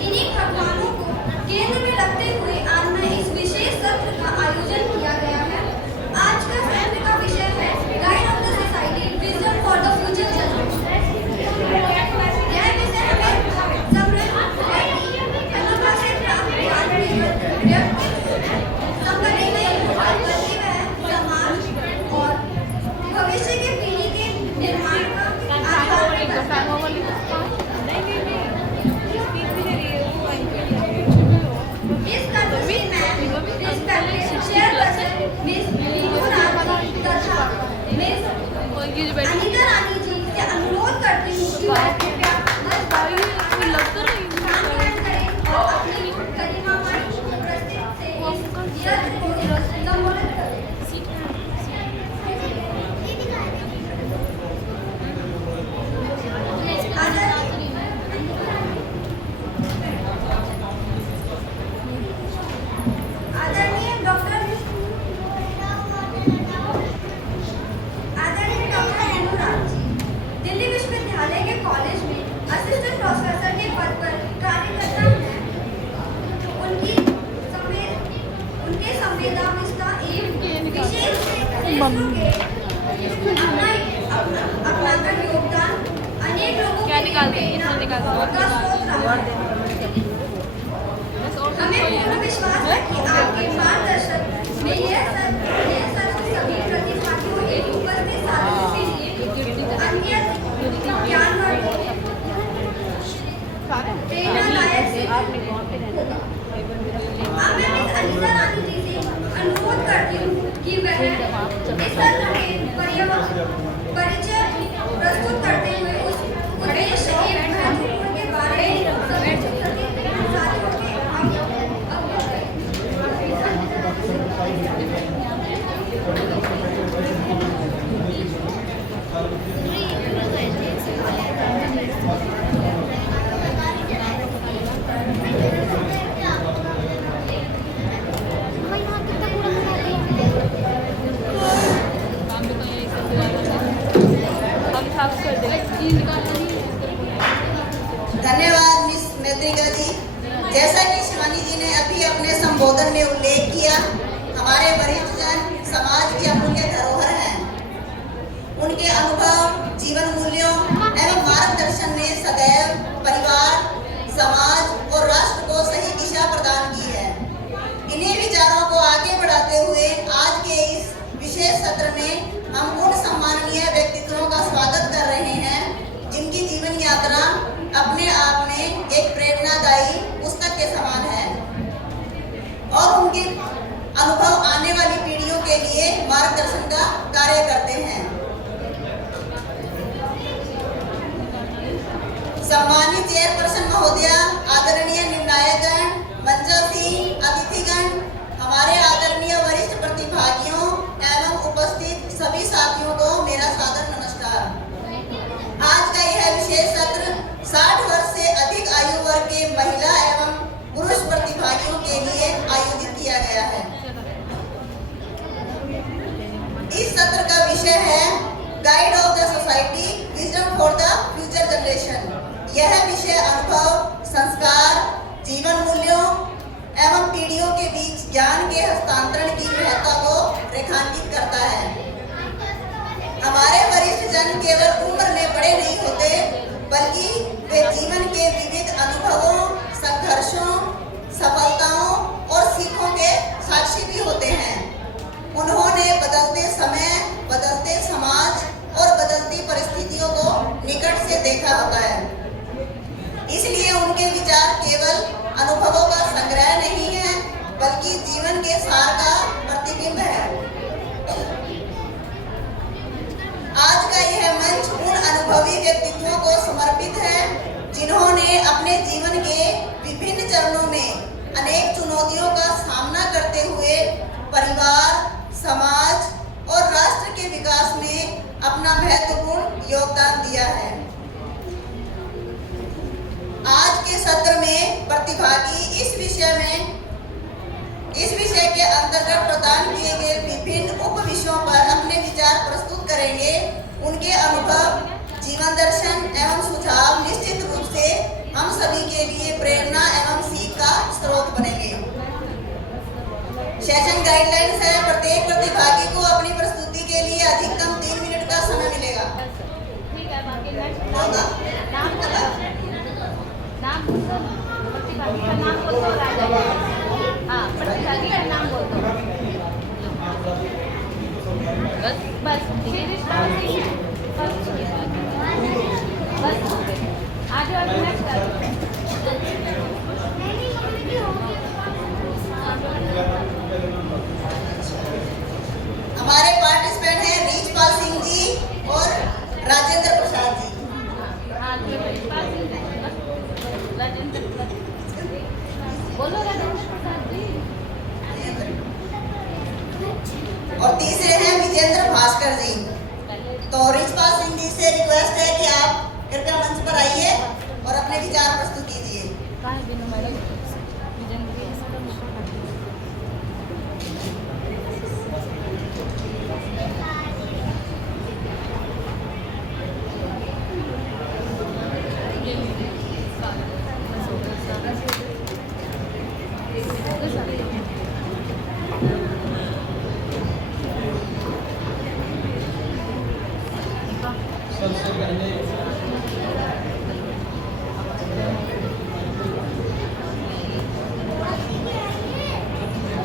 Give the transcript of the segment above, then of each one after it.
इन्हीं भगवानों को केंद्र में रखते हुए आज में इस विशेष सत्र का आयोजन किया गया है। आज का सत्र का विषय है guide of the society wisdom for the future generation. यह विषय हमें समृद्ध अनुभव से प्राप्त ज्ञान केवल व्यक्ति संगठन में प्रतिभा है, समाज और भविष्य की पीढ़ी के निर्माण का आधार है। इस कमेटी में रिस्पेक्टेड चेयरपर्सन मिस नीतू राज तथा मिस अनीता रानी जी से अनुरोध करती हूँ कि वह कृपया नाम ग्रहण करें और अपनी गरिमामय उपस्थिति से इस सत्र को संबोधित करें। हमें पूर्ण विश्वास है कि आपके मार्गदर्शन में यह सत्र सभी प्रतिभागियों के उपस्थित साथियों के लिए अत्यंत ज्ञानवर्धक प्रेरणादायक होगा। अब मैं मिस अनीता रानी जी से अनुरोध करती हूँ कि वह इस सत्र के परिचय प्रस्तुत करते हुए उस उद्देश्य एवं महत्वपूर्ण के बारे में साथियों के धन्यवाद मिस मेत्रिका जी। जैसा कि शिवानी जी ने अभी अपने संबोधन में उल्लेख किया, हमारे वरिष्ठ जन समाज की अमूल्य धरोहर हैं। उनके अनुभव, जीवन मूल्यों एवं मार्गदर्शन ने सदैव परिवार, समाज और राष्ट्र को सही दिशा प्रदान की है। इन्हीं विचारों को आगे बढ़ाते हुए आज के इस विशेष सत्र में हम उन सम्माननीय व्यक्तित्वों का स्वागत कर रहे हैं जिनकी जीवन यात्रा अपने आप में एक प्रेरणादायी पुस्तक के समान है और उनके अनुभव आने वाली पीढ़ियों के लिए मार्गदर्शन का कार्य करते हैं। सम्मानित चेयरपर्सन महोदया, आदरणीय निर्णायकगण, मंचासीन अतिथिगण, हमारे आदरणीय वरिष्ठ प्रतिभागियों एवं उपस्थित सभी साथियों को मेरा सादर नमस्कार। आज का यह विशेष सत्र 60 वर्ष से अधिक आयु वर्ग के महिला एवं पुरुष प्रतिभागियों के लिए आयोजित किया गया है। इस सत्र का विषय है guide of the society wisdom for the future generation. यह विषय अनुभव, संस्कार, जीवन मूल्यों एवं पीढ़ियों के बीच ज्ञान के हस्तांतरण की महत्ता को रेखांकित करता है। हमारे वरिष्ठ जन केवल उम्र में बड़े नहीं होते, बल्कि वे जीवन के विविध अनुभवों, संघर्षों, सफलताओं और सीखों के साक्षी भी होते हैं। उन्होंने बदलते समय, बदलते समाज और बदलती परिस्थितियों को निकट से देखा होता है। इसलिए उनके विचार केवल अनुभवों का संग्रह नहीं है, बल्कि जीवन के सार का प्रतिबिंब है। आज का यह मंच उन अनुभवी व्यक्तित्वों को समर्पित है जिन्होंने अपने जीवन के विभिन्न चरणों में अनेक चुनौतियों का सामना करते हुए परिवार, समाज और राष्ट्र के विकास में अपना महत्वपूर्ण योगदान दिया है। आज के सत्र में प्रतिभागी इस विषय के अंतर्गत प्रदान किए गए विभिन्न उप विषयों पर अपने विचार प्रस्तुत करेंगे। उनके अनुभव, जीवन दर्शन एवं सुझाव निश्चित रूप से गाइडलाइंस है, प्रत्येक प्रतिभागी को अपनी प्रस्तुति के लिए अधिकतम 3 मिनट का समय मिलेगा। ठीक है, बाकी नेक्स्ट होगा? नाम बोलो, नाम बोलो, प्रतिभागी का नाम बोलो और आ जाएगा। हाँ, प्रतिभागी का नाम बोलो। बस बस शीर्ष नाम से ही बस आगे और नेक्स्ट कर। हमारे पार्टिसिपेंट हैं रीचपाल सिंह जी और राजेंद्र प्रसाद जी। हाँ, राजेंद्र बोलो, राजेंद्र प्रसाद जी। और तीसरे हैं विजेंद्र भास्कर जी। तो रीचपाल सिंह जी से रिक्वेस्ट है कि आप कृपया मंच पर आइए और अपने विचार प्रस्तुत कीजिए। कहाँ है बीनू मैडम? विजेंद्र जी।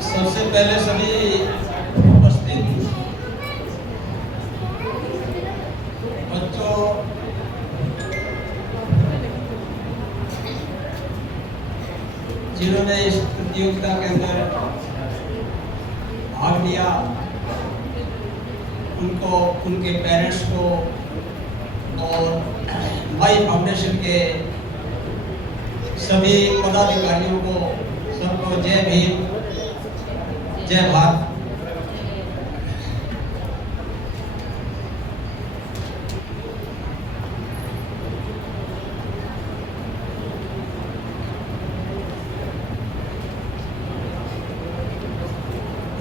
सबसे पहले सभी उपस्थित बच्चों, जिन्होंने इस प्रतियोगिता के अंदर भाग लिया, उनको, उनके पेरेंट्स को और माई फाउंडेशन के सभी पदाधिकारियों को, सबको जय भीम, जय भारत।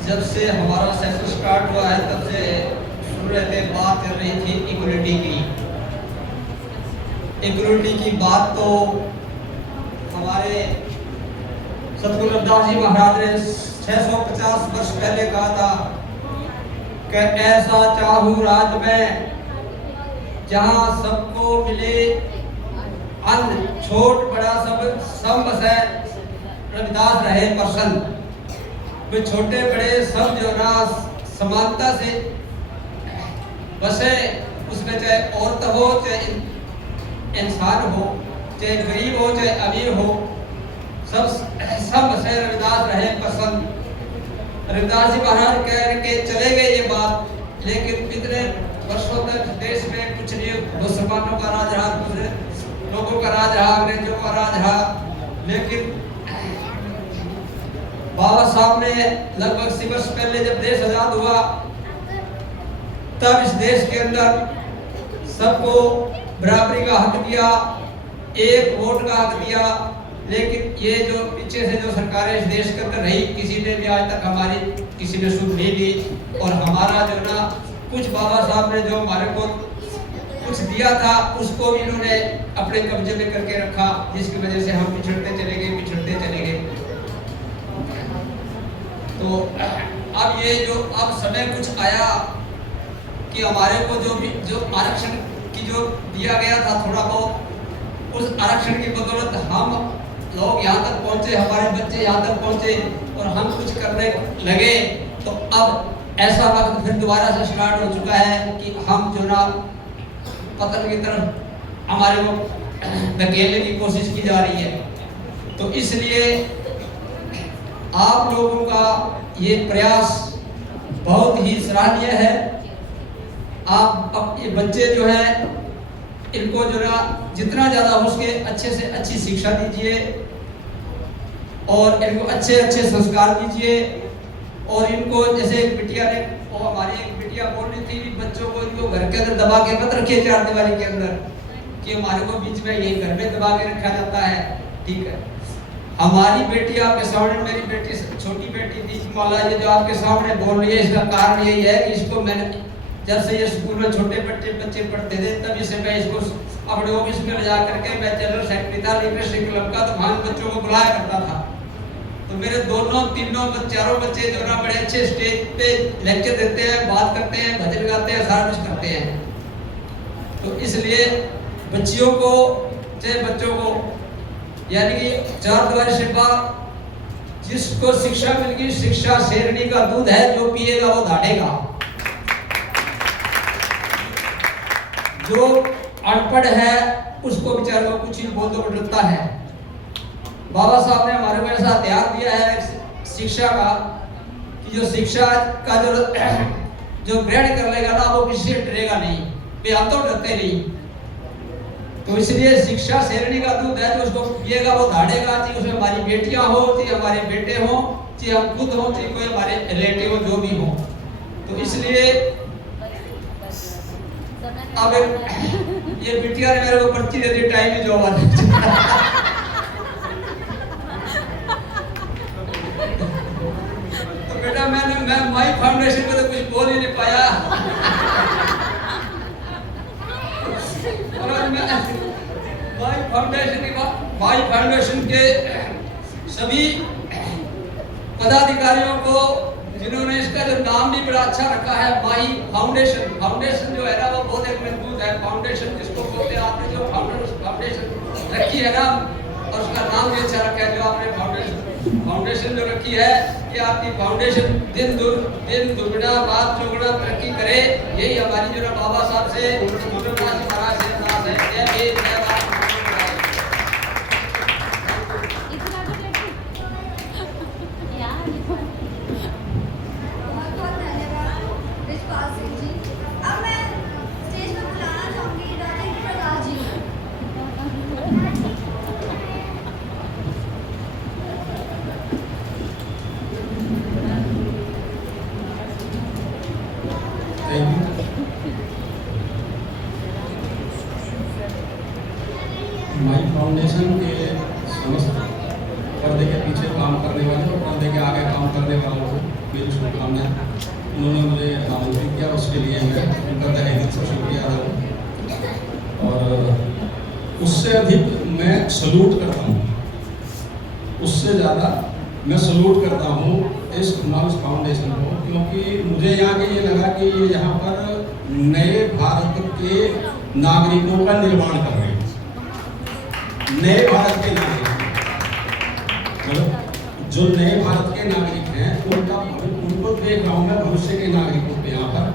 जब से हमारा सेशन स्टार्ट हुआ है तब से सुन रहे थे, बात कर रही थी इक्वलिटी की। इक्वलिटी की बात तो हमारे सतगुरु रविदास जी महाराज ने 650 वर्ष पहले कहा था कि ऐसा चाहूं राज में जहां सबको मिले अन्न, छोट बड़ा सब बसे, रविदास रहे प्रसन्न। कोई छोटे बड़े सब जो ना समानता से बसे, उसमें चाहे औरत हो, चाहे इंसान हो, चाहे गरीब हो, चाहे अमीर हो, सब बसे, रविदास रहे पसंद। रविदास जी महाराज कह के चले गए ये बात, लेकिन इतने वर्षों तक देश में कुछ नहीं, मुसलमानों का राज रहा, कुछ लोगों का राज रहा, अंग्रेजों का राज रहा। लेकिन बाबा साहब ने लगभग 80 वर्ष पहले जब देश आजाद हुआ, तब इस देश के अंदर सबको बराबरी का हक दिया, एक वोट का हक दिया। लेकिन ये जो पीछे से जो सरकारें इस देश के अंदर रही, किसी ने भी आज तक हमारी किसी ने सुध नहीं ली। और हमारा जो ना कुछ बाबा साहब ने जो हमारे को कुछ दिया था, उसको भी इन्होंने अपने कब्जे में करके रखा, जिसकी वजह से हम पिछड़ते चले गए। तो अब ये जो अब समय कुछ आया कि हमारे को जो आरक्षण की जो दिया गया था थोड़ा बहुत, उस आरक्षण की बदौलत हम लोग यहाँ तक पहुँचे, हमारे बच्चे यहाँ तक पहुँचे और हम कुछ करने लगे। तो अब ऐसा वक्त फिर दोबारा से स्टार्ट हो चुका है कि हम जो ना पतन की तरफ हमारे को धकेलने की कोशिश की जा रही है। तो इसलिए आप लोगों का ये प्रयास बहुत ही सराहनीय है। आप ये बच्चे जो हैं, इनको जो ना जितना ज़्यादा हो सके अच्छे से अच्छी शिक्षा दीजिए और इनको अच्छे संस्कार दीजिए। और इनको जैसे एक बिटिया ने, और हमारी एक बिटिया बोल रही थी, बच्चों को इनको घर के अंदर दबा के मत रखिए, चार दीवारी के अंदर, कि हमारे को बीच में यही घर में दबा के रखा जाता है। ठीक है, हमारी बेटी आपके सामने, मेरी बेटी छोटी बेटी थी माला, ये जो आपके सामने बोल रही है, इसका कारण यही है कि इसको मैंने जब से ये स्कूल में छोटे बच्चे पढ़ते थे, तब से मैं इसको अपने ऑफिस में ले जा करके, मैं जनरल सेक्रेटरी था लिटरेसी क्लब का, तो वहाँ बच्चों को बुलाया करता था। तो तो मेरे दोनों तीनों चारों बच्चे जो ना बड़े अच्छे स्टेज पे लेक्चर देते हैं, बात करते हैं, भजन गाते हैं, सारा कुछ करते हैं। तो इसलिए बच्चियों को चाहे बच्चों को, यानी कि चार द्वारी शिक्षा, जिसको शिक्षा मिल गई, शिक्षा शेरनी का दूध है, जो पिएगा वो धाड़ेगा। जो अनपढ़ है उसको बेचारे को कुछ ही बोल दो डरता है। बाबा साहब ने हमारे को ऐसा त्याग दिया है शिक्षा का कि जो शिक्षा का जो ग्रहण कर लेगा ना, वो किसी से डरेगा नहीं, वे हम तो डरते नहीं। तो इसलिए शिक्षा शेरनी का दूध है, जो उसको पिएगा वो धाड़ेगा। चाहे उसमें हमारी बेटियां हो, चाहे हमारे बेटे हो, चाहे हम खुद हो, चाहे कोई हमारे रिलेटिव हो, जो भी हो। तो इसलिए अब ये बिटिया ने मेरे को पर्ची दे दी, टाइम ही जो तो बेटा मैं माई फाउंडेशन में तो कुछ बोल ही नहीं पाया। और मैं माई फाउंडेशन के सभी पदाधिकारियों को, जिन्होंने इसका जो नाम भी बड़ा अच्छा रखा है, माई फाउंडेशन। फाउंडेशन जो है ना, वो बहुत एक मजबूत है। फाउंडेशन जिसको बोलते हैं, आपने जो फाउंडेशन रखी है ना, और उसका नाम भी अच्छा रखा है, जो आपने फाउंडेशन जो रखी है, कि आपकी फाउंडेशन दिन दुगना बात चौगुना तरक्की करे। यही हमारी जो बाबा साहब से महाराज से नाम है। बहुत धन्यवाद रिचपाल सिंह जी। अब मैं स्टेज पर बुलाना चाहूंगी राजेंद्र प्रसाद जी को। माई फाउंडेशन के समस्त पर्दे के पीछे काम करने वाले और पर्दे के आगे काम करने वालों को मेरी शुभकामनाएं। उन्होंने मुझे आमंत्रित किया, उसके लिए मैं उनका तहे दिल से शुक्रिया अदा करूँ। और उससे अधिक मैं सलूट करता हूँ, उससे ज़्यादा मैं सलूट करता हूँ इस हुमायूं फाउंडेशन को, क्योंकि मुझे यहाँ के ये लगा कि ये यहाँ पर नए भारत के नागरिकों का निर्माण कर रहे हैं। नए भारत के नागरिक, मतलब जो नए भारत के नागरिक हैं, उनको देख रहा हूँ मैं, भविष्य के नागरिकों पे। यहाँ पर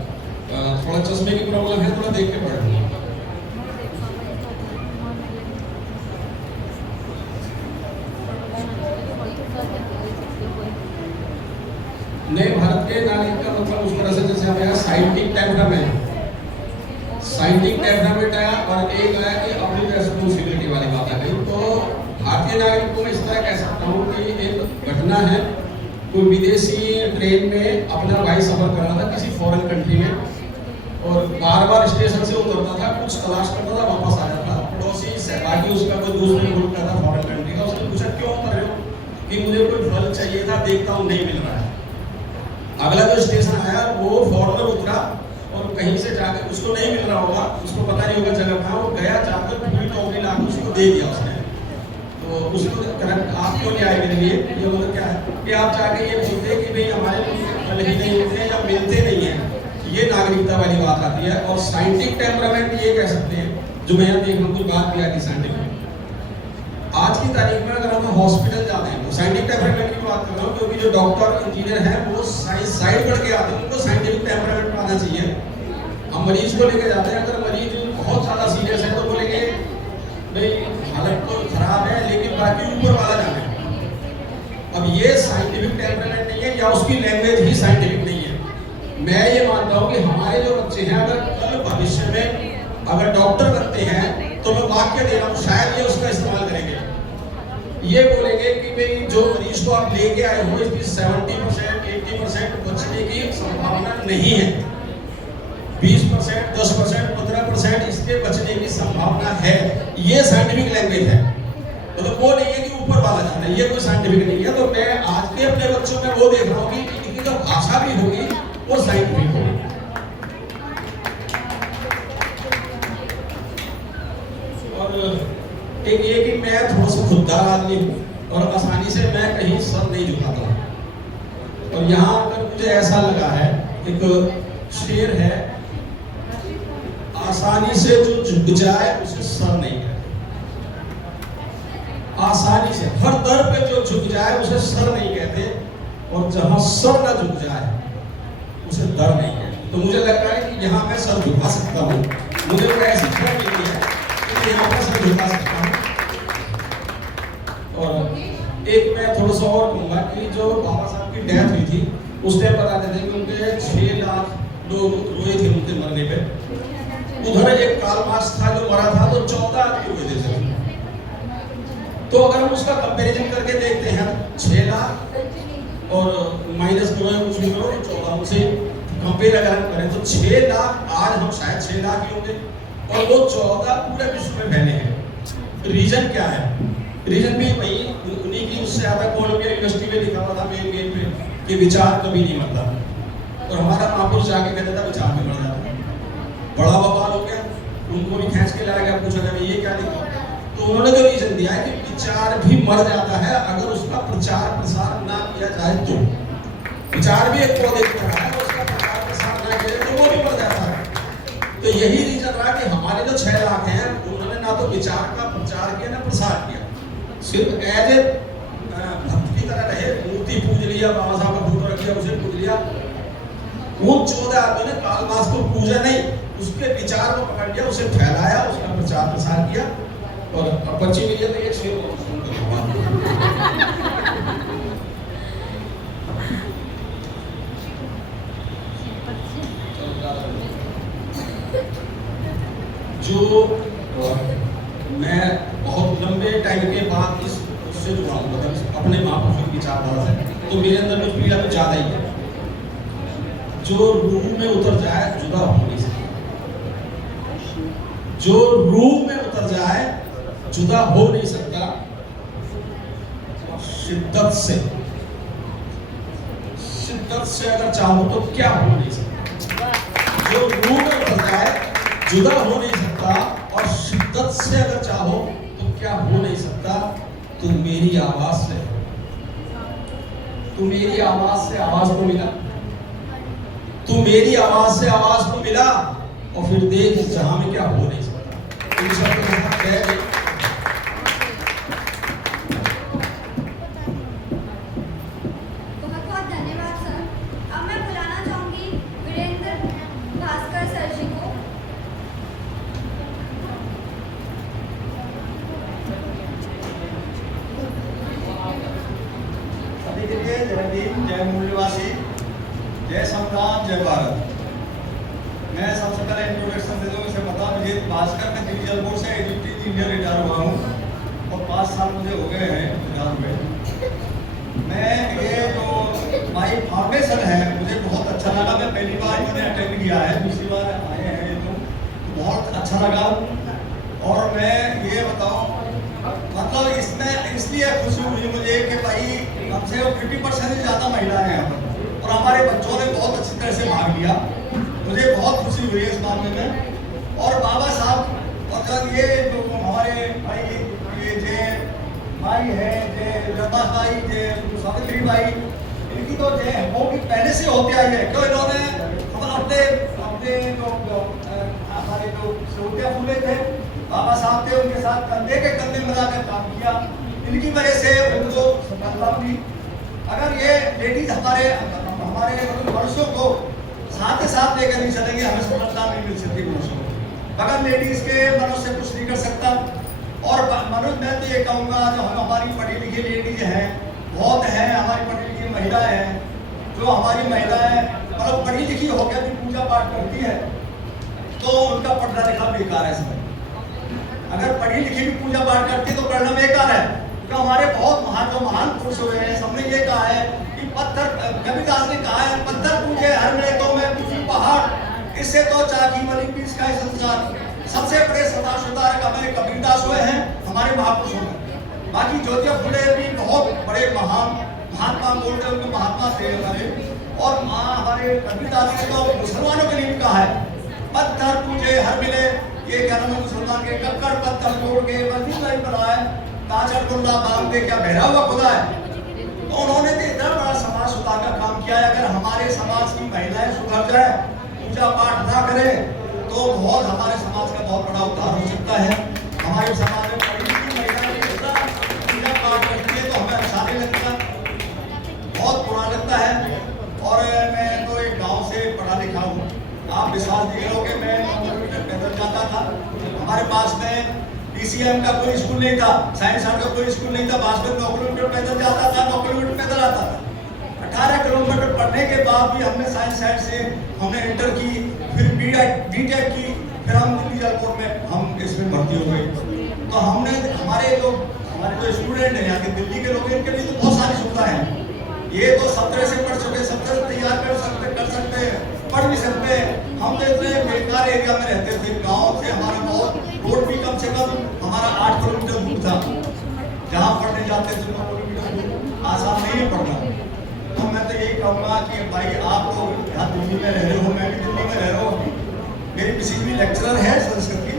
थोड़ा चश्मे की प्रॉब्लम है, थोड़ा देख के पढ़ रहा हूँ। नए भारत के नागरिक का मतलब उस तरह से जैसे हमें साइंटिफिक टेम्परामेंट, साइंटिफिक टेम्परामेंट आया, और एक आया कि अपनी रेस्पॉन्सिबिलिटी वाली बात आ गई। तो भारतीय नागरिक को मैं इस तरह कह सकता हूँ कि एक घटना है, कोई विदेशी ट्रेन में अपना भाई सफर कर रहा था किसी फॉरेन कंट्री में, और बार बार स्टेशन से उतरता था, कुछ तलाश करता था, वापस आ जाता। पड़ोसी सहभागी उसका कोई दूसरे मुल्क का था, फॉरेन कंट्री का, उसने पूछा क्यों उतर रहे हो? कि मुझे कोई फल चाहिए था, देखता हूँ नहीं मिल रहा है। अगला जो स्टेशन आया वो फॉरनर उतरा, और कहीं से जाकर उसको नहीं मिल रहा होगा, उसको पता नहीं होगा जगह कहाँ, वो गया जाकर पूरी टोकरी लाकर उसको दे दिया उसने। तो उसको करंट आप क्यों नहीं आए मेरे लिए? ये मतलब क्या है कि आप जाके ये बोलते कि भाई हमारे फल ही नहीं होते या मिलते नहीं है। ये नागरिकता वाली बात आती है। और साइंटिफिक टेम्परामेंट ये कह सकते हैं, जो मैं यहाँ देख रहा हूँ, कुछ बात भी आती साइंटिफिक। आज की तारीख में अगर हम हॉस्पिटल जाते हैं तो साइंटिफिक टेम्परामेंट की बात कर रहा हूँ, क्योंकि जो डॉक्टर इंजीनियर हैं वो साइड बढ़ के आते हैं, उनको साइंटिफिक टेम्परामेंट आना चाहिए। हम मरीज को लेकर जाते हैं, अगर मरीज बहुत ज़्यादा सीरियस है तो बोलेंगे भाई हालत तो खराब है, लेकिन बाकी ऊपर वाला जाने। अब ये साइंटिफिक टेम्परामेंट नहीं है, या उसकी लैंग्वेज ही साइंटिफिक नहीं है। मैं ये मानता हूँ कि हमारे जो बच्चे हैं, अगर कल भविष्य में अगर डॉक्टर बनते हैं, तो मैं वाक्य दे रहा हूँ, शायद ये उसका इस्तेमाल करेंगे। ये बोलेंगे कि भाई जो मरीज को आप लेके आए हो, इसकी 70% 80% बचने की संभावना नहीं है, 20% 10% 15% इसके बचने की संभावना है। ये साइंटिफिक लैंग्वेज है, मतलब वो नहीं है कि ऊपर वाला जाना है, ये कोई साइंटिफिक नहीं है। तो मैं आज के अपने बच्चों में वो देख रहा हूँ कि इनकी जो भाषा भी होगी वो साइंटिफिक होगी। और एक ये कि मैं थोड़ा सा खुददार आदमी हूँ, और आसानी से मैं कहीं सर नहीं झुकाता। और यहाँ आकर मुझे ऐसा लगा है, एक शेर है, आसानी से जो झुक जाए उसे सर नहीं कहते। आसानी से हर दर पे जो झुक जाए उसे सर नहीं कहते, और जहां सर ना झुक जाए उसे दर नहीं कहते। तो मुझे लगता है कि यहाँ मैं सर झुका सकता हूँ, मुझे वो ऐसी जगह मिली है कि यहाँ पर सर झुका सकता हूँ। और एक मैं थोड़ा सा और कहूँगा कि जो बाबा साहब की डेथ हुई थी उस टाइम बताते थे कि उनके 6 लाख लोग रोए थे उनके मरने पे। उधर एक कार्ल मार्क्स था जो मरा था तो 14 आदमी रोए थे। तो अगर हम उसका कंपैरिजन करके देखते हैं 6 लाख और माइनस करो कुछ भी करो 14, उनसे कंपेयर अगर हम करें तो 6 लाख, आज हम शायद 6 लाख ही होंगे और वो 14 पूरे विश्व में फैले हैं। रीजन क्या है? रीजन भी वही उन्हीं की, उससे ज्यादा कोलंबिया यूनिवर्सिटी में लिखा हुआ था मेन गेट पे कि विचार कभी नहीं मरता, और हमारा महापुरुष जाके कहता था विचार भी मर जाता। बड़ा बवाल हो गया, उनको भी खींच के लाया गया, पूछा गया ये क्या लिखा? तो उन्होंने जो रीजन दिया है कि विचार भी मर जाता है अगर उसका प्रचार प्रसार ना किया जाए तो। विचार भी एक पौधे की तरह है, उसका प्रचार प्रसार ना किया जाए तो वो भी मर जाता है। तो यही रीजन रहा कि हमारे जो 6 लाख हैं उन्होंने ना तो विचार का प्रचार किया ना प्रसार किया, सिर्फ एज ए भक्त की तरह रहे, मूर्ति पूज लिया, बाबा साहब का फोटो रख लिया, उसे पूज लिया। वो 14 आदमी ने कार्ल मार्क्स को पूजा नहीं, उसके विचार को पकड़ लिया, उसे फैलाया, उसका प्रचार प्रसार किया। और बच्ची मिली है तो एक शेर जो मैं बहुत लंबे टाइम के बाद इस उससे जुड़ा हूँ, मतलब अपने महापुरुषों की विचारधारा से, तो मेरे अंदर कुछ पीड़ा कुछ ज्यादा ही है। जो रूह में उतर जाए जुदा हो नहीं सकता, जो रूह में उतर जाए जुदा हो नहीं सकता। शिद्दत से अगर चाहो तो क्या हो नहीं सकता। जो रूह में उतर जाए जुदा हो नहीं सकता, और शिद्दत से अगर चाहो तो क्या हो नहीं सकता। तू मेरी आवाज से, तू मेरी आवाज से आवाज को मिला, तू मेरी आवाज से आवाज को मिला, और फिर देख इस जहां में क्या हो नहीं सकता। इन शब्दों के साथ कह दे। जय मूल्यवासी, जय संविधान, जय भारत। मैं सबसे पहले इंट्रोडक्शन दे दूं, इसे बता मुझे भास्कर में दिल्ली जल बोर्ड से एजुकेटेड इंजीनियर रिटायर हुआ हूँ और 5 साल मुझे हो गए हैं रिटायर हुए। मैं ये जो माई फाउंडेशन है मुझे बहुत अच्छा लगा। मैं पहली बार मैंने अटेंड किया है, दूसरी बार आए हैं ये तो बहुत अच्छा लगा। और मैं ये बताऊँ मतलब इसमें इसलिए खुशी हुई मुझे कि भाई कम से कम 50% से ज़्यादा महिलाएं हैं यहाँ पर, और हमारे बच्चों ने बहुत अच्छी तरह से भाग लिया। मुझे बहुत खुशी हुई है इस मामले में। और बाबा साहब और जब ये जो हमारे भाई ये जय भाई है, जय जब्बास भाई, जय सावित्री भाई, इनकी तो जय वो भी पहले से होती आई है। क्यों इन्होंने अपने अपने जो हमारे जो सोटिया फूले थे, बाबा साहब थे, उनके साथ कंधे के कंधे मिलाकर काम किया। इनकी वजह से उनको सफलता मिली। अगर ये लेडीज हमारे वर्षों को साथ साथ लेकर नहीं चलेंगे, हमें सफलता नहीं मिल सकती वर्षों को। बगैर लेडीज के मनुष्य से कुछ नहीं कर सकता। और मनुष्य मैं तो ये कहूँगा जो हमारी पढ़ी लिखी लेडीज हैं बहुत हैं, हमारी पढ़ी लिखी महिलाएं हैं, जो हमारी महिलाएं मतलब पढ़ी लिखी होकर भी पूजा पाठ करती है तो उनका पढ़ना लिखा बेकार है। समय अगर पढ़ी लिखी भी पूजा पाठ करती तो पढ़ना बेकार है। तो हमारे बहुत महान पुरुष हुए हैं, सबने ये कहा है कि पत्थर, कबीरदास ने कहा है पत्थर पूजे हर मिले तो मैं पूछूं पहाड़, इससे तो चाकी वाली पीस का संसार। सबसे बड़े सदा सुधारक हमारे कबीरदास हुए हैं, हमारे महापुरुष हुए। बाकी ज्योतिबा फुले भी बहुत बड़े महात्मा बोलते हैं, उनके महात्मा थे हमारे। और हमारे कबीरदास ने तो मुसलमानों के लिए कहा है पत्थर पूजे हर मिले। ये क्या नाम है मुसलमान के, कक्कड़ पत्थर जोड़ के मस्जिद नहीं बनाए पांच अटकुल्ला बांध दे, क्या बहरा हुआ खुदा है? तो उन्होंने तो इतना बड़ा समाज सुधार का काम किया है। अगर हमारे समाज की महिलाएं सुधर जाए, पूजा पाठ ना करें, तो बहुत हमारे समाज का बहुत बड़ा उद्धार हो सकता है। हमारे समाज में पढ़ी लिखी महिलाएं इतना पूजा पाठ करती है तो हमें अच्छा नहीं लगता, बहुत बुरा लगता है। और मैं तो एक गांव से पढ़ा लिखा हूँ, आप विश्वास नहीं करोगे, मैं 9 किलोमीटर पैदल जाता था। हमारे पास में पीसीएम का कोई स्कूल नहीं था, साइंस का कोई स्कूल नहीं था, पास में 9 किलोमीटर पैदल जाता था, 9 किलोमीटर पैदल आता था। 18 किलोमीटर पढ़ने के बाद भी हमने साइंस साइड से हमने इंटर की, फिर बीटेक की, फिर हम दिल्ली एयरपोर्ट में हम इसमें भर्ती हो गए। तो हमने हमारे जो स्टूडेंट हैं यहाँ के दिल्ली के लोग, इनके लिए तो बहुत सारी सुविधा है। ये तो 17 से पढ़ चुके, 17 से तैयार कर सकते हैं, पढ़ भी सकते हैं। हम तो इतने बेकार एरिया में रहते थे, गांव से हमारा बहुत रोड भी कम से कम हमारा 8 किलोमीटर दूर था, जहाँ पढ़ने जाते थे 9 किलोमीटर दूर, आसान नहीं है पढ़ना। तो मैं तो यही कहूँगा कि भाई आप लोग यहाँ दिल्ली में रह रहे हो, मैं भी दिल्ली में रह रहा हूँ, मेरी मिसेज भी लेक्चरर है संस्कृत की।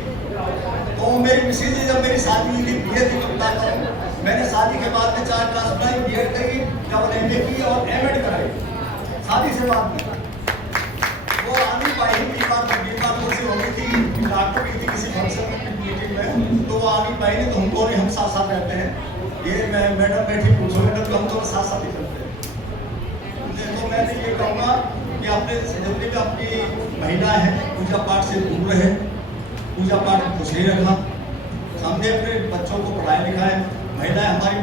तो मेरी मिसेज जब मेरी शादी हुई थी, बीए थी, बताता हूँ, मैंने शादी के बाद में 4 क्लास पढ़ाई, बीएड करी, डबल एमए की और एमएड कराई शादी से बाद में। वो आनी पाई, बीमार से हो गई थी, डॉक्टर की थी किसी फंक्शन में मीटिंग में, तो वो आनी पाई नहीं, तो हमको नहीं, हम साथ साथ रहते हैं। ये मैं मैडम बैठी पूछो मैडम, तो हम तो साथ साथ ही करते हैं। तो मैं ये कहूँगा कि अपने जितने भी अपनी महिला है पूजा पाठ से दूर रहे, पूजा पाठ में खुश नहीं रखना, हमने अपने बच्चों को पढ़ाया लिखाया। महिलाएं हमारी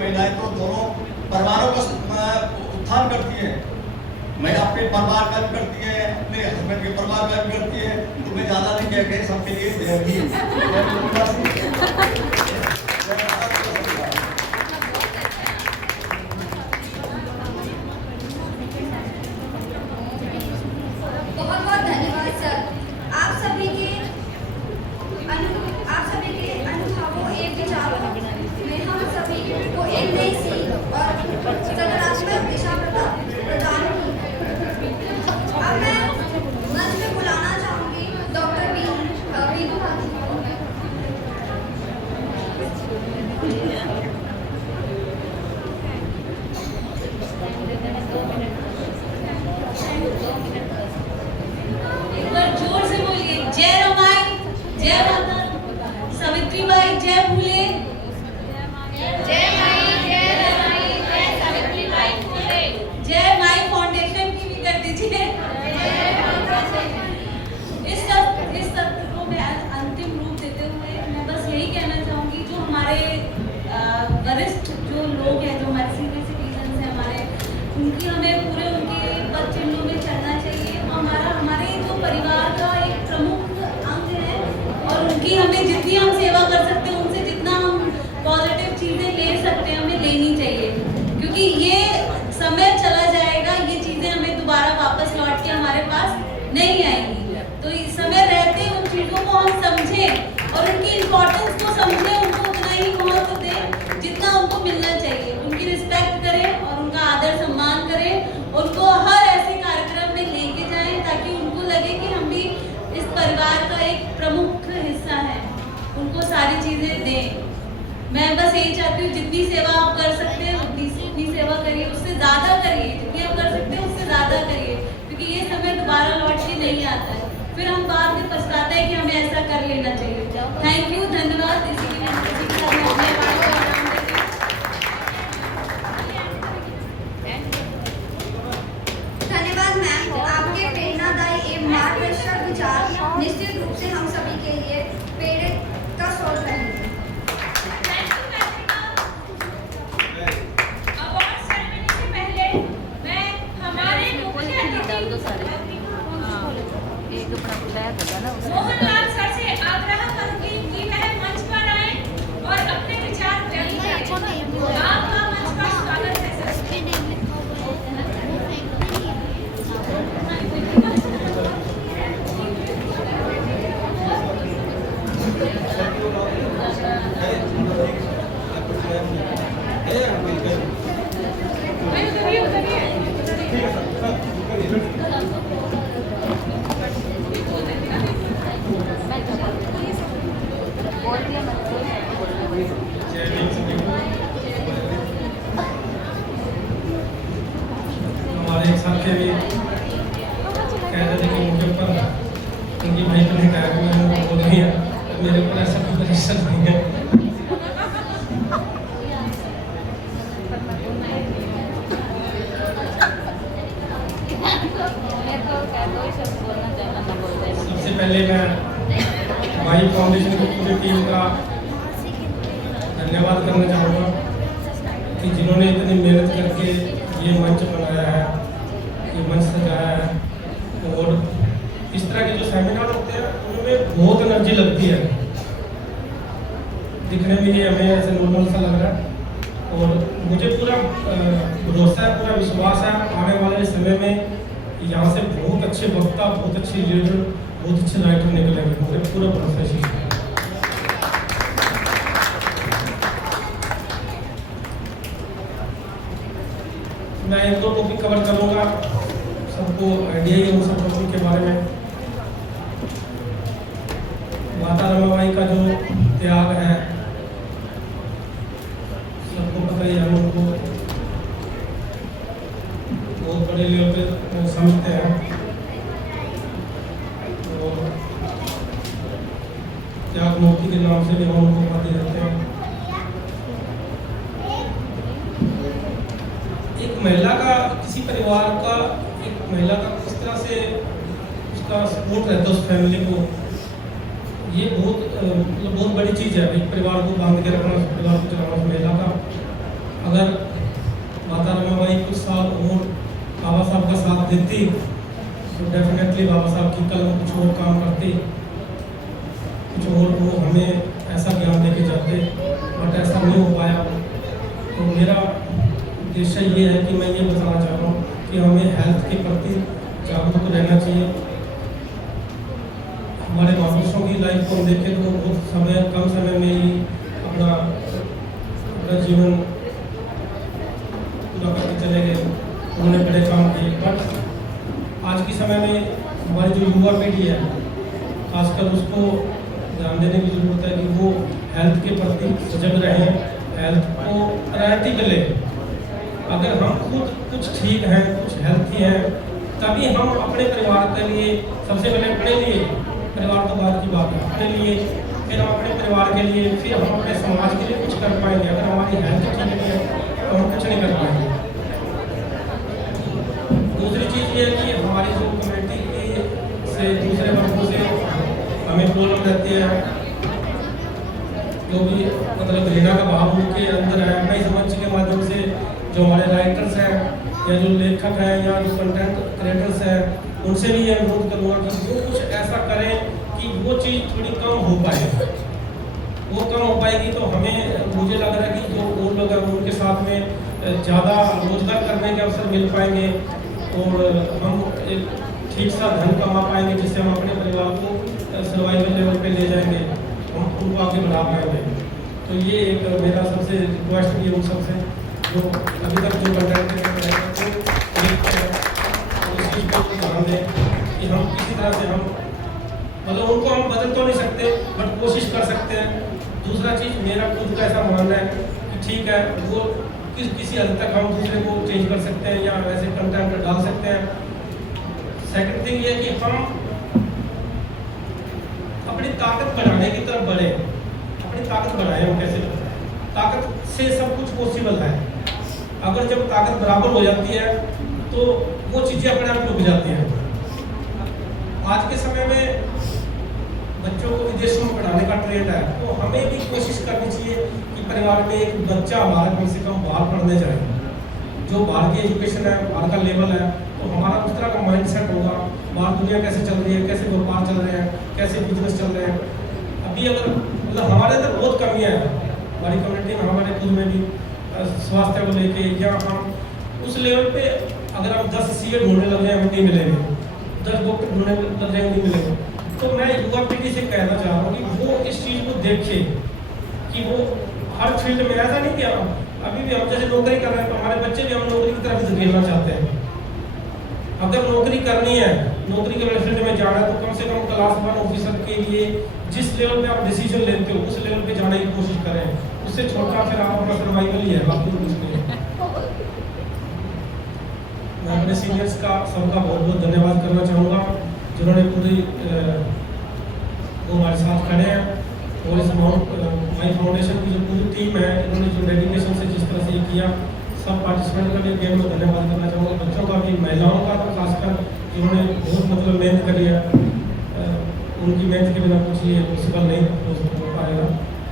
महिलाएं तो दोनों परिवारों का उत्थान करती हैं। महिला अपने परिवार का भी करती है, अपने हस्बैंड के परिवार का भी करती है। तो मैं ज़्यादा नहीं कह के सबके लिए जय भीम। बहुत बहुत धन्यवाद सर। आप सभी के अनुभवों एवं विचारों में हम सभी को एक नई सीख और सकारात्मक दिशा प्रदान की। अब मैं मंच में बुलाना चाहूंगी डॉक्टर वीनू गांधी को। एक बार जोर से बोलिए, जय रमाई, जय माता सावित्री बाई, जय फूले, जय माई, जय रमाई, जय सावित्री बाई फूले, जय माई फाउंडेशन की भी कर दीजिए। इस सत्र को मैं अंतिम रूप देते हुए मैं बस यही कहना चाहूँगी, जो हमारे वरिष्ठ जो लोग हैं, जो हमारे सीनियर सिटीजन हैं हमारे, उनकी हमें पूरे उनके पद चिन्हों में चलना चाहिए। हमारे जो परिवार का एक प्रमुख अंग है और उनकी हमें जितनी हम सेवा कर सकते हैं, उनसे जितना हम पॉजिटिव चीज़ें ले सकते हैं हमें लेनी चाहिए, क्योंकि ये समय चला जाएगा, ये चीज़ें हमें दोबारा वापस लौट के हमारे पास नहीं आएंगी। तो इस समय रहते उन चीज़ों को हम समझें और उनकी इम्पोर्टेंस को समझें, उनको उतना ही महत्व दें जितना उनको मिलना चाहिए, उनकी रिस्पेक्ट करें और उनका आदर सम्मान करें, उनको हर ऐसे कार्यक्रम में लेके जाएं ताकि उनको लगे कि हम भी इस परिवार का एक प्रमुख हिस्सा है, उनको सारी चीज़ें दें। मैं बस यही चाहती हूँ, जितनी सेवा आप कर सकते हैं उतनी सेवा करिए, उससे ज़्यादा करिए, जितनी आप कर सकते हैं उससे ज़्यादा करिए, क्योंकि ये समय दोबारा लौट के नहीं आता है, फिर हम बाद में पछताते हैं कि हमें ऐसा कर लेना चाहिए। थैंक यू, धन्यवाद। इसी के धन्यवाद मैम, आपके प्रेरणादायी एवं मार्गदर्शक विचार निश्चित रूप से हम सभी के लिए प्रेरित का स्रोत रहेंगे। अवार्ड सेरेमनी से पहले मैं हमारे मुख्य अतिथि मोहनलाल सर से आग्रह करूंगी कि वह मंच पर आए और अपने विचार बच्चे भी कह रहे थे कि उनके ऊपर उनकी भाई ने कहा कि मैंने उनको बोल रही है, मेरे ऊपर ऐसा कोई प्रेशर नहीं है। सबसे पहले मैं माई फाउंडेशन की पूरी टीम का धन्यवाद करना चाहूँगा कि जिन्होंने इतनी मेहनत करके ये मंच बनाया है, ये मंच सजाया है। और इस तरह के जो सेमिनार होते हैं उनमें बहुत एनर्जी लगती है। दिखने में ये हमें ऐसे नॉर्मल सा लग रहा है और मुझे पूरा भरोसा है, पूरा विश्वास है आने वाले समय में यहाँ से बहुत अच्छे वक्ता, बहुत अच्छे लीडर, बहुत अच्छे राइटर निकलेंगे। मुझे पूरा भरोसा है। मैं एक दो टॉपिक कवर करूँगा, सबको आइडिया ही है उन सब टॉपिक के बारे में। माता रमाबाई का जो त्याग है सबको पता ही है, हम उनको बहुत बड़े लेवल पे समझते हैं और त्याग मूर्ति के नाम से भी हम उनको पाते रहते हैं। एक महिला का, किसी परिवार का, एक महिला का किस तरह से उसका सपोर्ट रहता है उस फैमिली को, ये बहुत बड़ी चीज़ है। एक परिवार को बांध के रखना, उस परिवार को चलाना। उस महिला का अगर माता रमाबाई कुछ साल और बाबा साहब का साथ देती तो डेफिनेटली बाबा साहब की कल कुछ और काम करती, कुछ और वो हमें ऐसा ज्ञान देके जाते, बट ऐसा नहीं हो पाया। तो मेरा उद्देश्य ये है कि मैं ये बताना चाह रहा हूँ कि हमें हेल्थ के प्रति जागरूक रहना चाहिए। हमारे महापुरुषों की लाइफ को देखें तो बहुत समय, कम समय में ही अपना जीवन पूरा करके चले गए, उन्होंने बड़े काम किए। बट आज के समय में हमारी जो युवा पीढ़ी है, खासकर उसको ध्यान देने की ज़रूरत है कि वो हेल्थ के प्रति सजग रहें, हेल्थ को प्रायोरिटी मिले। अगर हम खुद कुछ ठीक हैं, कुछ हेल्थी हैं, तभी हम अपने परिवार के लिए, सबसे पहले अपने लिए, परिवार तो बाद की बात है, अपने लिए, फिर हम अपने परिवार के लिए, फिर हम अपने समाज के लिए कुछ कर पाएंगे। अगर हमारी हेल्थ ठीक नहीं है तो हम कुछ नहीं कर पाएंगे। दूसरी चीज़ ये है कि हमारी जो कम्युनिटी से दूसरे वर्गों से हमें प्रॉब्लम रहती है, जो भी मतलब घृणा का भाव उनके अंदर है। मैं इस मंच के माध्यम से जो हमारे राइटर्स हैं या जो लेखक हैं या जो कंटेंट क्रिएटर्स हैं, उनसे भी ये अनुरोध करूँगा कि वो कुछ ऐसा करें कि वो चीज़ थोड़ी कम हो पाए। वो कम हो पाएगी तो हमें, मुझे लग रहा है कि जो और लोग हैं उनके साथ में ज़्यादा रोजगार करने के अवसर मिल पाएंगे और हम एक ठीक सा धन कमा पाएंगे, जिससे हम अपने परिवार को सर्वाइवल लेवल पे ले जाएंगे, हम उनको आगे बढ़ा पाएंगे। तो ये एक मेरा सबसे रिक्वेस्ट भी उन सबसे जो अभी तक जो कंटेंट उस चीज़ पर ध्यान दें कि हम किसी तरह से हम मतलब उनको हम बदल तो नहीं सकते बट कोशिश कर सकते हैं। दूसरा चीज़ मेरा खुद का ऐसा मानना है कि ठीक है वो किसी हद तक हम दूसरे को चेंज कर सकते हैं या वैसे कंटेंट डाल सकते हैं। सेकंड थिंग ये कि हम अपनी ताकत बढ़ाने की तरफ बढ़े। अपनी ताकत बढ़ाएं, हम कैसे ताकत से सब कुछ पॉसिबल है। अगर जब ताकत बराबर हो जाती है तो वो चीज़ें अपने आप रुक जाती हैं। आज के समय में बच्चों को विदेशों में पढ़ाने का ट्रेंड है, तो हमें भी कोशिश करनी चाहिए कि परिवार में एक बच्चा हमारा कम से कम बाहर पढ़ने जाए। जो बाहर की एजुकेशन है, बाहर का लेवल है, तो हमारा उस तरह का माइंड सेट होगा। बाहर दुनिया कैसे चल रही है, कैसे व्यापार चल रहे हैं, कैसे बिजनेस चल रहे हैं। अभी अगर मतलब हमारे अंदर बहुत कमियाँ हैं हमारी कम्युनिटी में, हमारे खुद में भी स्वास्थ्य को लेके, या हम उस लेवल पे अगर हम 10 सीए ढूंढने लग जाए नहीं मिलेंगे, 10 डॉक्टर ढूंढने लग जाए नहीं मिलेंगे। तो मैं युवा पीढ़ी से कहना चाह रहा हूँ कि वो इस चीज़ को देखे कि वो हर फील्ड में, ऐसा नहीं कि अभी भी हम जैसे नौकरी कर रहे हैं तो हमारे बच्चे भी हम नौकरी की तरफ धकेलना चाहते हैं। अगर नौकरी करनी है, नौकरी के फील्ड में जाना है तो कम से कम क्लास 1 ऑफिसर के लिए जिस लेवल पे आप डिसीजन लेते हो उस लेवल पे जाने की कोशिश करें। उससे छोटा फिर आप अपना सर्वाइवल ही है, बाकी कुछ नहीं है। मैं अपने सीनियर्स का सबका बहुत बहुत धन्यवाद करना चाहूँगा जिन्होंने पूरी वो हमारे साथ खड़े हैं, और इस माई फाउंडेशन की जो पूरी टीम है इन्होंने जो डेडिकेशन से जिस तरह से ये किया, सब पार्टिसिपेंट का भी गेम में धन्यवाद करना चाहूँगा, बच्चों का भी, महिलाओं का तो खासकर जिन्होंने बहुत मतलब मेहनत करी है, उनकी मेहनत के बिना कुछ ये पॉसिबल नहीं हो पाएगा।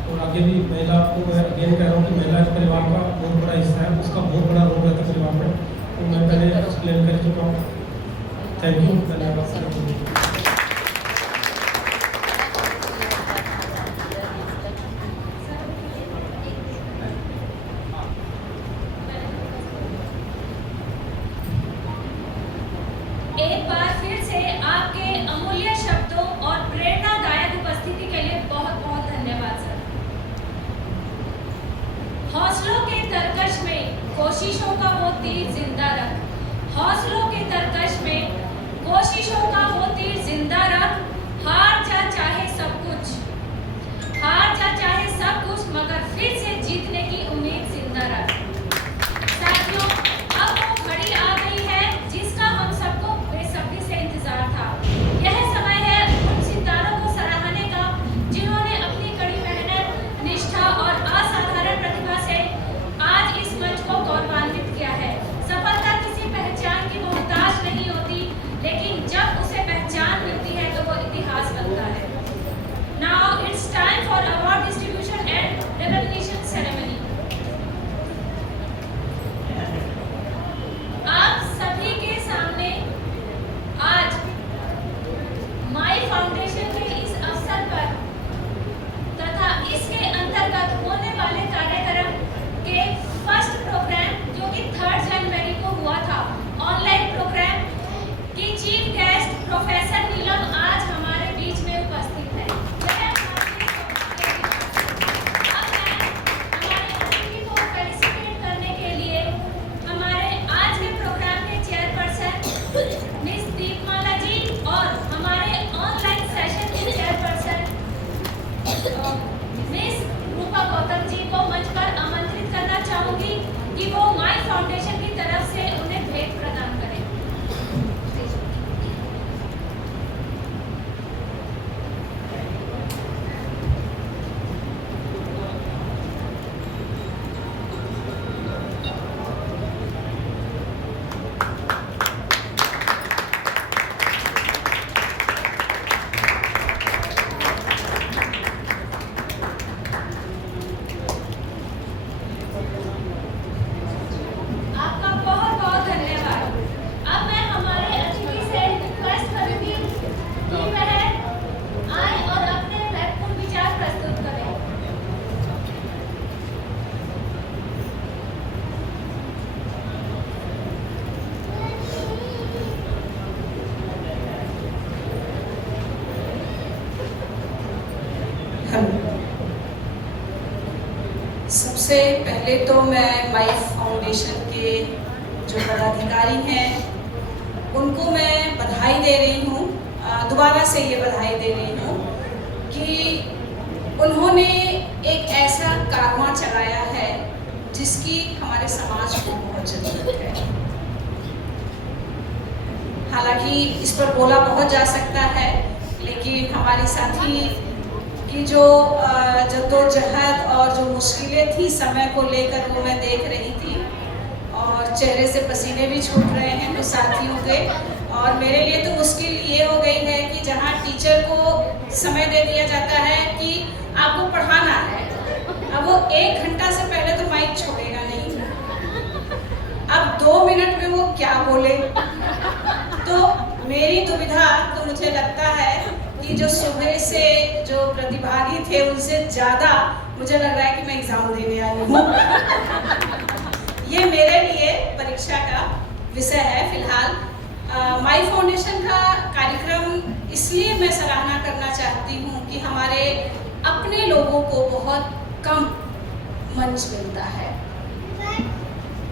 और आगे भी महिला को मैं अगेन कह रहा हूँ कि महिला इस परिवार का बहुत बड़ा हिस्सा है, उसका बहुत बड़ा रोल रहता है परिवार में, तो मैं पहले एक्सप्लेन कर चुका हूँ। थैंक यू, धन्यवाद। एक बार फिर से आपके अमूल्य शब्दों और प्रेरणादायक उपस्थिति के लिए बहुत बहुत धन्यवाद सर। हौसलों के तरकश में कोशिशों का वो तीर जिंदा रख, हौसलों के तरकश में कोशिशों का वो तीर जिंदा रख, हार जा चाहे सब कुछ, हार जा चाहे सब कुछ, मगर फिर से जीतने की उम्मीद जिंदा रख। साथियों, अब वो घड़ी आ गई है जिसका हम सबको बेसब्री से इंतजार था। यह समय है उन सितारों को सराहने का जिन्होंने अपनी कड़ी मेहनत, निष्ठा और असाधारण प्रतिभा से आज इस मंच को गौरवान्वित किया है। सफलता किसी पहचान की मोहताज नहीं होती, लेकिन जब उसे पहचान मिलती है तो वो इतिहास बनता है। Now it's time for award distribution and recognition ceremony. आप सभी के सामने आज माई फाउंडेशन के इस अवसर पर तथा इसके अंतर्गत होने वाले कार्यक्रम के फर्स्ट प्रोग्राम जो कि 3 जनवरी को हुआ था, ऑनलाइन प्रोग्राम की चीफ गेस्ट प्रोफेसर नीलम आज हमारे बीच में उपस्थित है। अब मैं हमारे अतिथि को फेलिसिटेट करने के लिए हमारे आज के प्रोग्राम के चेयरपर्सन मिस दीपमाला जी और हमारे ऑनलाइन सेशन के चेयरपर्सन मिस रूपा गौतम जी को मंच पर आमंत्रित करना चाहूंगी कि वो माई फाउंडेशन की तरफ से उन्हें भेंट प्रदान करें। आपका बहुत बहुत धन्यवाद। अब मैं हमारे अतिथि से रिक्वेस्ट करूंगी कि वह आए और अपने महत्वपूर्ण विचार प्रस्तुत करें। सबसे पहले तो मैं माई फाउंडेशन के जो पदाधिकारी हैं उनको मैं बधाई दे रही हूँ, दोबारा से ये बधाई दे रही हूँ कि उन्होंने एक ऐसा कारवां चलाया है जिसकी हमारे समाज को बहुत जरूरत है। हालांकि इस पर बोला बहुत जा सकता है, लेकिन हमारी साथी की जो जद्दोजहद और जो मुश्किलें थी समय को लेकर वो मैं देख रही थी, और चेहरे से पसीने भी छूट रहे हैं तो साथियों के। और मेरे लिए तो मुश्किल ये हो गई है कि जहाँ टीचर को समय दे दिया जाता है कि आपको पढ़ाना है, अब वो 1 घंटा से पहले तो माइक छोड़ेगा नहीं, अब 2 मिनट में वो क्या बोले। तो मेरी दुविधा तो मुझे लगता है कि जो सुबह से जो प्रतिभागी थे उनसे ज़्यादा मुझे लग रहा है कि मैं एग्जाम देने आई हूँ। ये मेरे लिए परीक्षा का विषय है फिलहाल। माई फाउंडेशन का कार्यक्रम इसलिए मैं सराहना करना चाहती हूँ कि हमारे अपने लोगों को बहुत कम मंच मिलता है,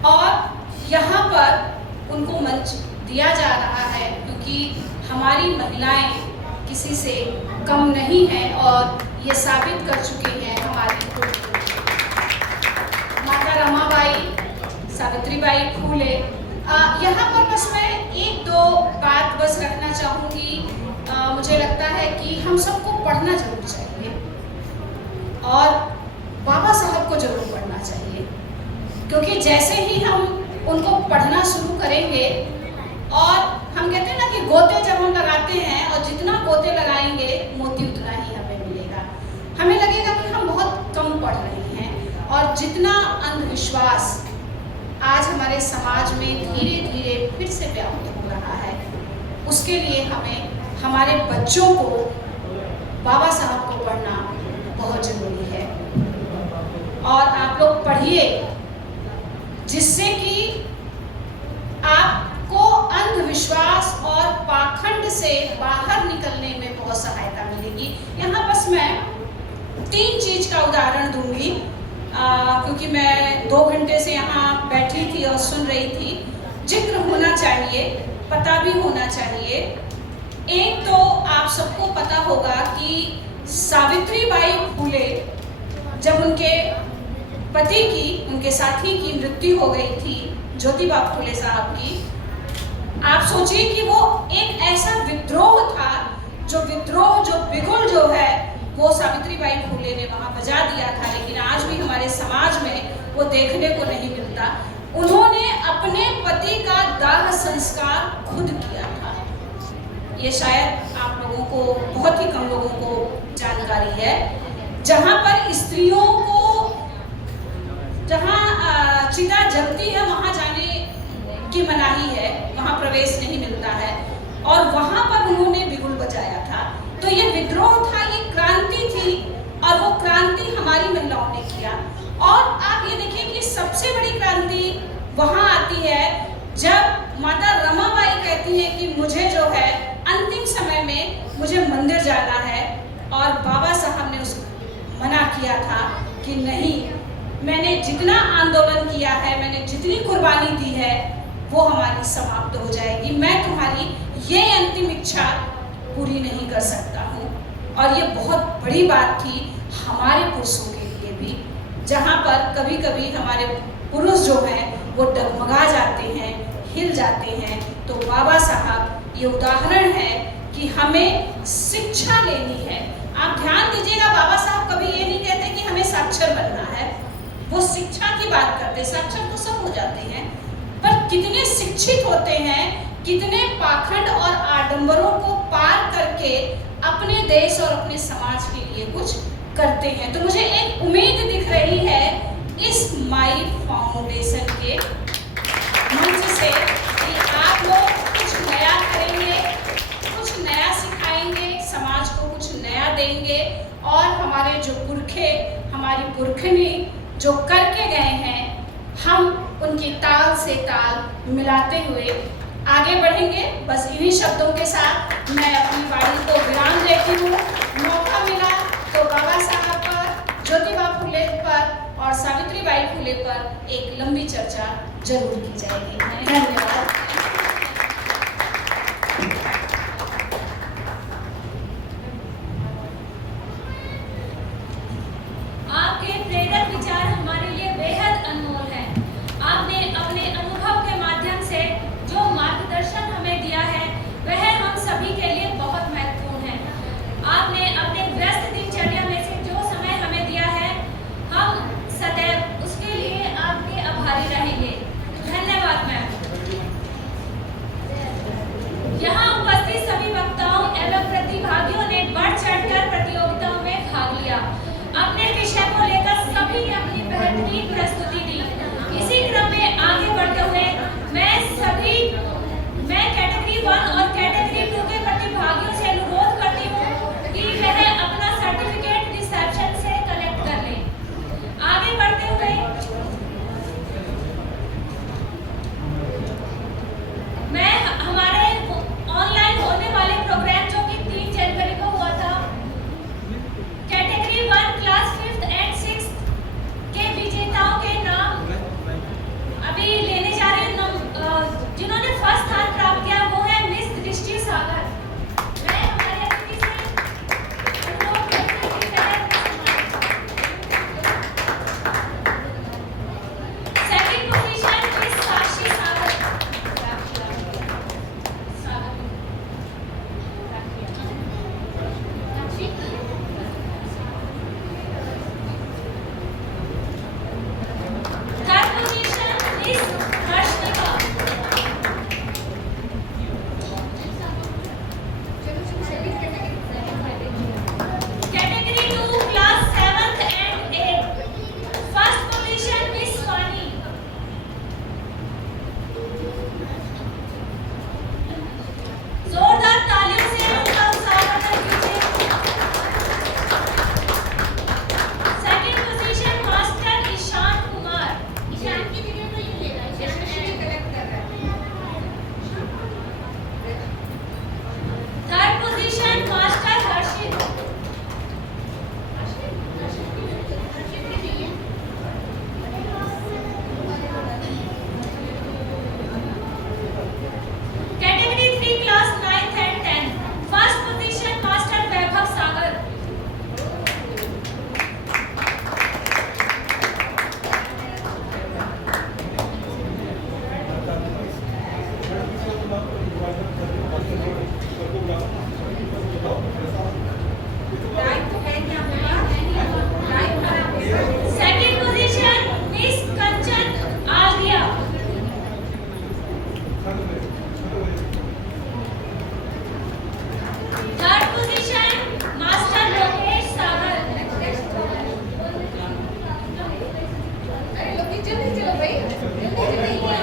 और यहाँ पर उनको मंच दिया जा रहा है क्योंकि हमारी महिलाएं किसी से कम नहीं है, और ये साबित कर चुकी हैं हमारी माता रमाबाई, सावित्रीबाई फूले। यहाँ पर बस और बाबा साहब को जरूर पढ़ना चाहिए, क्योंकि जैसे ही हम उनको पढ़ना शुरू करेंगे, और हम कहते हैं ना कि गोते जब हम लगाते हैं और जितना गोते लगाएंगे मोती उतना ही हमें मिलेगा। हमें लगेगा कि हम बहुत कम पढ़ रहे हैं, और जितना अंधविश्वास आज हमारे समाज में धीरे धीरे फिर से व्याप्त हो रहा है, उसके लिए हमें हमारे बच्चों को बाबा साहब को पढ़ना बहुत जरूरी है। और आप लोग पढ़िए, जिससे कि आपको अंधविश्वास और पाखंड से बाहर निकलने में बहुत सहायता मिलेगी। यहाँ बस मैं 3 चीज का उदाहरण दूंगी, क्योंकि मैं 2 घंटे से यहाँ बैठी थी और सुन रही थी। जिक्र होना चाहिए, पता भी होना चाहिए। एक तो आप सबको पता होगा कि सावित्रीबाई फुले जब उनके पति की, उनके साथी की मृत्यु हो गई थी, ज्योतिबा फुले साहब की, आप सोचिए कि वो एक ऐसा विद्रोह था, जो विद्रोह, जो बिगुल जो है, वो सावित्रीबाई फुले ने वहाँ बजा दिया था। लेकिन आज भी हमारे समाज में वो देखने को नहीं मिलता। उन्होंने अपने पति का दाह संस्कार खुद किया था। ये शायद आप लोगों को, बहुत ही कम लोगों को जानकारी है। जहाँ पर स्त्रियों को, जहाँ चिता जलती है, वहाँ जाने की मनाही है, वहाँ प्रवेश नहीं मिलता है, और वहाँ पर उन्होंने बिगुल बजाया था। तो ये विद्रोह था, ये क्रांति थी, और वो क्रांति हमारी महिलाओं ने किया। और आप ये देखिए कि सबसे बड़ी क्रांति वहाँ आती है जब माता रमाबाई कहती है कि मुझे जो है अंतिम समय में मुझे मंदिर जाना है, और बाबा साहब ने उसको मना किया था कि नहीं, मैंने जितना आंदोलन किया है, मैंने जितनी कुर्बानी दी है, वो हमारी समाप्त हो जाएगी। मैं तुम्हारी ये अंतिम इच्छा पूरी नहीं कर सकता हूँ। और ये बहुत बड़ी बात थी हमारे पुरुषों के लिए भी, जहाँ पर कभी कभी हमारे पुरुष जो हैं वो डगमगा जाते हैं, हिल जाते हैं। तो बाबा साहब ये उदाहरण है कि हमें शिक्षा लेनी है। आप ध्यान दीजिएगा, बाबा साहब कभी ये नहीं कहते कि हमें साक्षर बनना है, वो शिक्षा की बात करते। साक्षर तो सब हो जाते हैं, पर कितने शिक्षित होते हैं, कितने पाखंड और आडंबरों को पार करके अपने देश और अपने समाज के लिए कुछ करते हैं। तो मुझे एक उम्मीद दिख रही है इस माई फाउंडेशन के मंच से कि आप लोग कुछ नया करेंगे, कुछ नया सिखाएंगे, समाज को कुछ नया देंगे, और हमारे जो पुरखे, हमारी पुरखनी जो करके गए हैं, हम उनकी ताल से ताल मिलाते हुए आगे बढ़ेंगे। बस इन्हीं शब्दों के साथ मैं अपनी वाणी को विराम देती हूँ। मौका मिला तो बाबा साहब पर, ज्योतिबा फुले पर और सावित्रीबाई फुले पर एक लंबी चर्चा जरूर की जाएगी। धन्यवाद। आपके प्रेरक विचार हमारे लिए बेहद अनमोल हैं। आपने अपने अनुभव के माध्यम से जो मार्गदर्शन हमें दिया है, वह हम सभी के लिए बहुत महत्वपूर्ण है। आपने अपने व्यस्त दिनचर्या में से जो समय हमें दिया है, हम सदैव उसके लिए आपके आभारी रहेंगे। धन्यवाद मैम। Thank you.